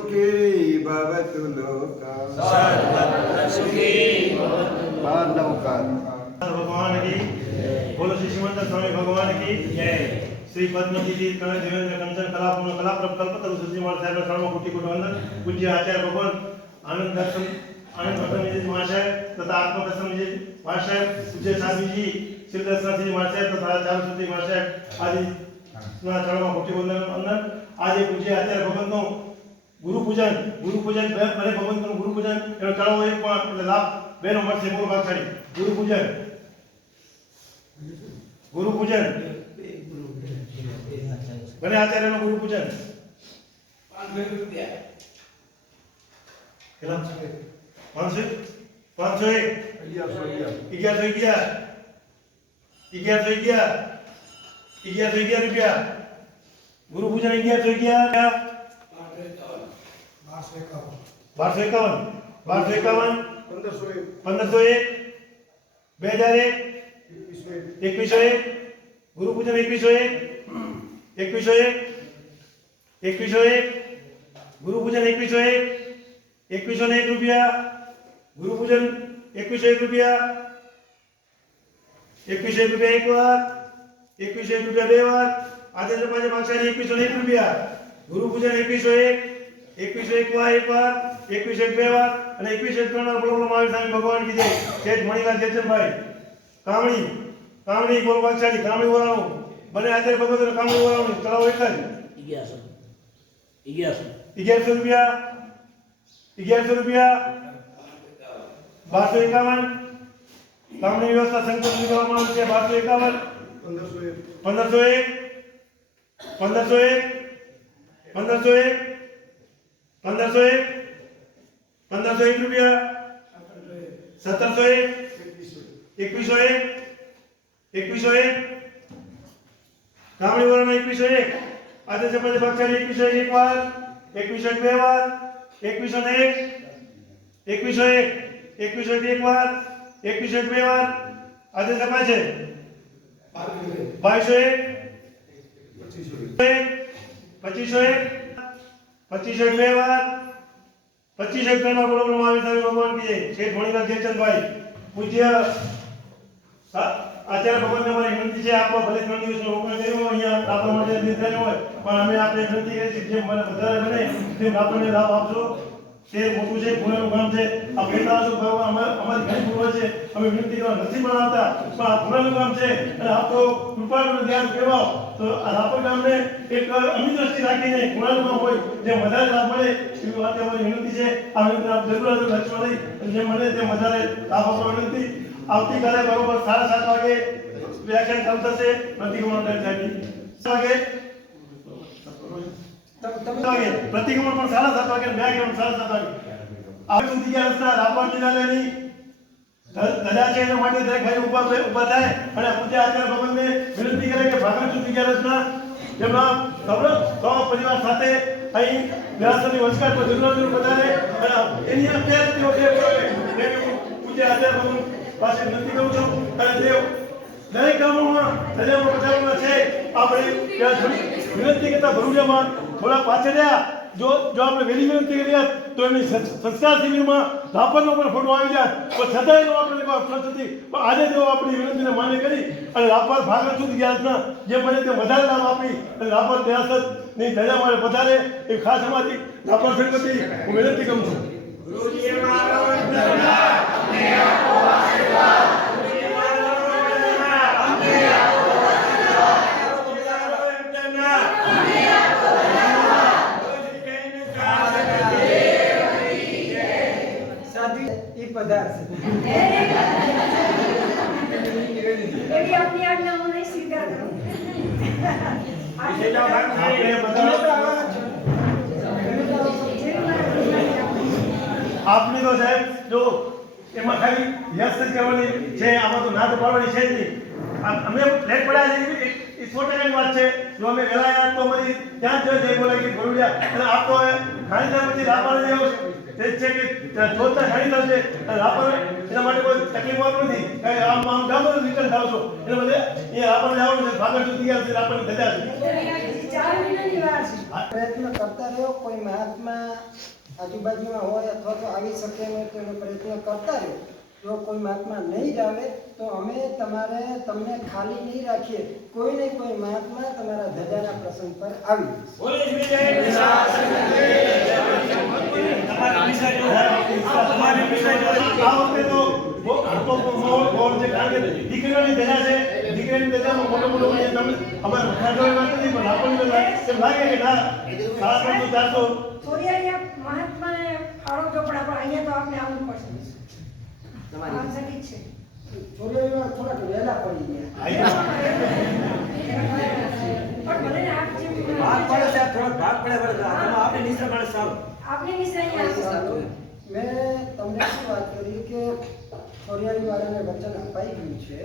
सुखी भवतु लोकः। सर्वत्र सुखी भवतु मानवकार भगवान की बोलो श्री श्रीमंत स्वामी भगवान की શ્રી પદ્મજીજી કળા જીવેન્દ્ર કંચન કલાપૂર્ણ કલાપ્રભ કલ્પતરુ સુધીમાર સાહેબના ચરણમાં કોટી કોટી વંદન પૂજ્ય આચાર્ય ભગવાન આનંદ દર્શન આનંદ ભગવાનજી મહાશય તથા આત્મકસમજી મહાશય પૂજ્ય સાધુજી શ્રી દર્શનજી મહાશય તથા ચાર સુધી મહાશય આજે ના ચરણમાં કોટી વંદન વંદન આજે પૂજ્ય આચાર્ય ભગવાનનો ગુરુ પૂજન ગુરુ પૂજન ભલે ભગવંતનું ગુરુ પૂજન એનો ચડાવો એક પણ એટલે લાભ બેનો મળશે મૂળ વાત છાડી ગુરુ પૂજન ગુરુ પૂજન ભલે આચાર્યનું ગુરુ પૂજન પાંચસો પાંચસો એક? અગિયારસો અગિયાર. અગિયારસો અગિયાર. અગિયારસો અગિયાર. રૂપિયા. ગુરુ પૂજન અગિયારસો અગિયાર. બારસો એકાવન બારસો એકાવન પંદરસો એક બે હજાર એક એકવીસો એક ગુરુ પૂજન એકવીસો એક એકવીસો એક એકવીસો એક ગુરુ પૂજન એકવીસો એક એકવીસો ને એક રૂપિયા ગુરુ પૂજન એકવીસો એક રૂપિયા એકવીસો એક રૂપિયા એક વાર એકવીસો એક રૂપિયા બે વાર આજે પાંચે પાંચસો એકવીસો ને એક રૂપિયા ગુરુ પૂજન એકવીસો એક એકવીસો એક વાર એક વાર એકવીસો એક બે વાર અને એકવીસો એક ત્રણ બોલો મહાવીર સ્વામી ભગવાન કી જય. જ મણિલાલ જેચનભાઈ કામણી કામણી બોલ વાગશાળી કામણી વાળાનું બને આજે ભગવત કામણી વાળાનું તળાવ એક જ. અગિયારસો. રૂપિયા. અગિયારસો રૂપિયા. બારસો એકાવન. કામની વ્યવસ્થા સંકલન કરવામાં આવે છે. બારસો એકાવન. પંદરસો એક. પંદરસો એક. પંદરસો એક. પંદરસો એક. પંદરસો એક? પંદરસો એક રૂપિયા? સત્તરસો એક? એકવીસો એક? એકવીસો એક? ગામડી વાળાના એકવીસો એક? આજે સમાજ પક્ષાની એકવીસો એક એક વાર, એકવીસો એક બે વાર, એકવીસો ને એક? એકવીસો એક? એકવીસો એક એક વાર, એકવીસો એક બે વાર? આજે સમાજ છે બાવીસો એક? એક? પચીસો એક? પચીસો એક બે વાર પચીસો એક બોલો મહાવીર સ્વામી ભગવાન કી જય શેઠ મણિલાલ જયચંદભાઈ પૂજ્ય. આચાર્ય ભગવાનને અમારી વિનંતી છે, આપવા ભલે ત્રણ દિવસનો રોકાણ કર્યું હોય, અહીંયા આપણા માટે નિર્ધારિત હોય, પણ અમે આપણે વિનંતી કરી છે જેમ મને વધારે બને, તેમ આપણને લાભ આપશો. તે મોટું છે પુણેનું ગામ છે. આ હશો કે બાબા અમાર- ઘણી ભૂલો છે. અમે વિનંતી કરવા નથી બનાવતા પણ આ પુણેનું ગામ છે. અને આપ તો કૃપાનું ધ્યાન કહેવાઓ તો આ રાપર ગામને એક અમી દ્રષ્ટિ રાખીને પુણેનું ગામ હોય, જે વધારે લાભ મળે, એવી વાત અમારી વિનંતી છે. આ વિનંતી આપ જરૂર લઈ અને જેમ મળે તે વધારે લાભ આપવા વિનંતી. આવતીકાલે બરોબર સાડા સાત વાગે વ્યાખ્યાન ચાલુ થશે. પ્રતિક્રમણ દર્શાવી વાગે સાત વાગે પ્રતિક્રમણ પણ સાડા સાત વાગે વ્યાખ્યાન સાડા સાત વાગે. આવે સુધી ગયા રસ્તા રાપર જિલ્લાની ધજા છે એના માટે દરેક ભાઈ ઊભા ઊભા થાય. અને પૂજ્ય આચાર્ય ભગવાનને વિનંતી કરે કે ભાગણ સુધી ગયા રસ્તા જેમાં સૌરભ સૌ પરિવાર સાથે અહીં વ્યવસ્થાની વંશકાર પર જરૂર જરૂર વધારે અને એની અત્યારે તેઓ જે કરે પૂજ્ય આચાર્ય ભગવાન પાસે વિનંતી કરું છું. અને દેવ દરેક ગામોમાં ધજામાં પધારવાના છે. આપણે વિનંતી કરતા ભરૂચામાં થોડા પાછળ રહ્યા. જો જો આપણે વહેલી વિનંતી કરી તો એમની સં- સંસ્કાર શિબિરમાં રાપરનો પણ ફોટો આવી જાય. તો છતાંય તો આપણે અફસોસ નથી. પણ આજે જો આપણી વિનંતીને માન્ય કરી અને રાપર ભાગળ સુધી ગયા જે મને તે વધારે નામ આપી અને રાપર દેરાસરની ધજા મારે વધારે એ ખાસ અમારી રાપર સંગતિ હું વિનંતી કરું છું સાધી એ પદાર્થ આપની તો સાહેબ, જો એમાં ખાલી યસ જ કહેવાની છે, આમાં તો ના તો પાડવાની છે જ નહીં. અમે લેટ પડ્યા છે એ- સો ટકાની વાત છે. જો અમે વહેલા આવ્યા તો અમારી ત્યાં જ જઈ બોલાય કે ભરૂડિયા. અને આપ તો પછી પછી રાપર જેવો તે છે કે ખાણીદાર છે. અને રાપર એના માટે કોઈ તકલીફ આવતી નથી. કારણ કે આમ આમ ગામ જ રિટર્ન થાવ છો. એટલે બધે એ આપણને જવાનું છે. ભાગળ સુધી ગયા છે રાપરની ધજા છે. પ્રયત્ન કરતા રહ્યો કોઈ મહાત્મા આજુબાજુમાં હોય અથવા તો આવી શકે નહીં તો એનો પ્રયત્ન કરતા રહ્યો જો કોઈ મહાત્મા નહીં જ આવે તો અમે તમારે તમને ખાલી નહીં રાખીએ. કોઈ ને કોઈ મહાત્મા તમારા ધજાના પ્રસંગ પર આવી જશે. આ વખતે તો બહુ આટલો માહોલ માહોલ છે કારણ કે દીકરીઓની ધજા છે દીકરીની ધજામાં મોટો મોટો જે તમે અમારે ખાટોની વાત નથી પણ આપણને તો લાગે એમ લાગે કે ના સાડા ત્રણસો ચારસો સોરિયાની મહાત્માને ફાળો જો પણ આપણે અહીંયા તો આપણે આવવું પડશે વાત સાચી જ છે છોરીઓમાં થોડાક વહેલા પડી ગયા પણ ભલે ને આપ જેમ ભાગ પડે સાહેબ થોડોક ભાગ પડે પડે આમાં આપણે નિશ્ચય મળે સારું આપની નિશાની આપો મેં તમને શું વાત કરી કે છોરિયાળી વાળાને વચન અપાઈ ગયું છે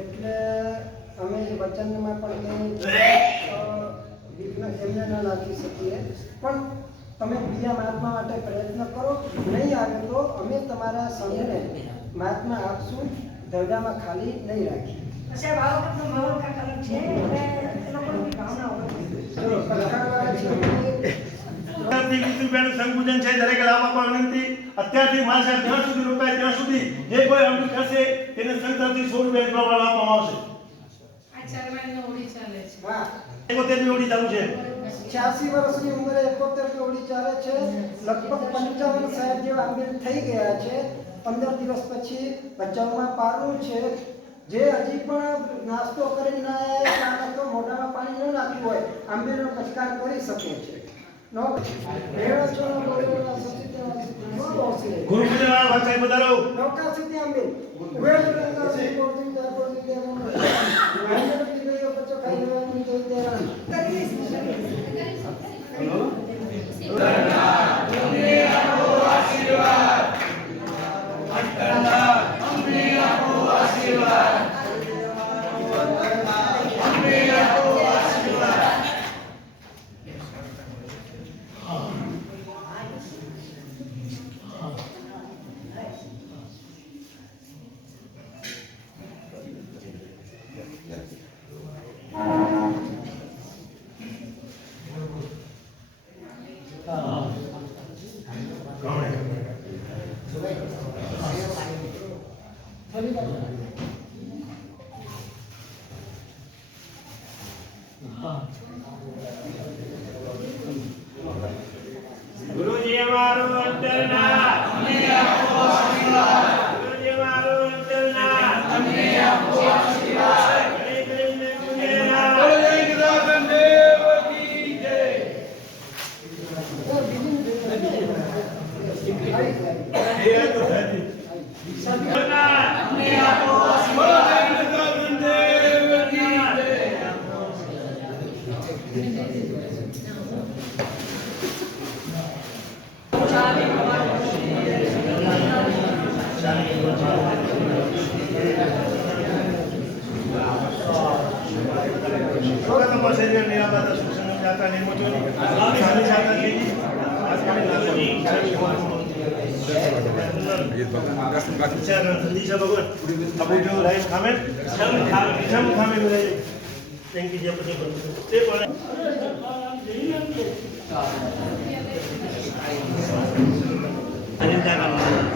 એટલે અમે એ વચનમાં પણ કંઈ એમને ન નાખી શકીએ. પણ તમે બીજા મહાત્મા માટે પ્રયત્ન કરો નહીં આવે તો અમે તમારા સંઘને મહાત્મા આપશું દરગાહમાં ખાલી નહીં રાખીએ. સાહેબ આ વખતનો માહોલ કાંઈક છે એટલે એ લોકોની ભાવના હોય. જો છે, દરેક લાભ આપવા વિનંતી અત્યારથી મારા સાહેબ જ્યાં સુધી રોકાય ત્યાં સુધી. જે કોઈ અમુક કરશે તેને સંઘ તરફથી સો રૂપિયા પ્રમાણ આપવામાં આવશે. એકોતેરમી ઓડી ચાલુ છે. છ્યાસી વર્ષની ઉંમરે એકોતેર ઓળી ચાલે છે. લગભગ પંચાવન સાહેબ જેવા આંબેલ થઈ ગયા છે. પંદર દિવસ પછી બચાવમાં પારવું છે. જે હજી પણ નાસ્તો કરીને ના આવ્યા પાણી ન નાખ્યું હોય. આંબેલનો પચકાર કરી શકે છે. નો ભેળો છો નો બોલેલો સચિતેવા નો આવશે ગુરુ પૂજન વાળા વાત સાહેબ વધારો નૌકા सर्व शरीर निरापदा सुखसंग जाता निर्मोचन आम्ही झाली जाता संदीशा भगवत अबू जो राईस खामेल शम खा शम खामेल राहील त्यांची जे पण ते पण अनिता कामना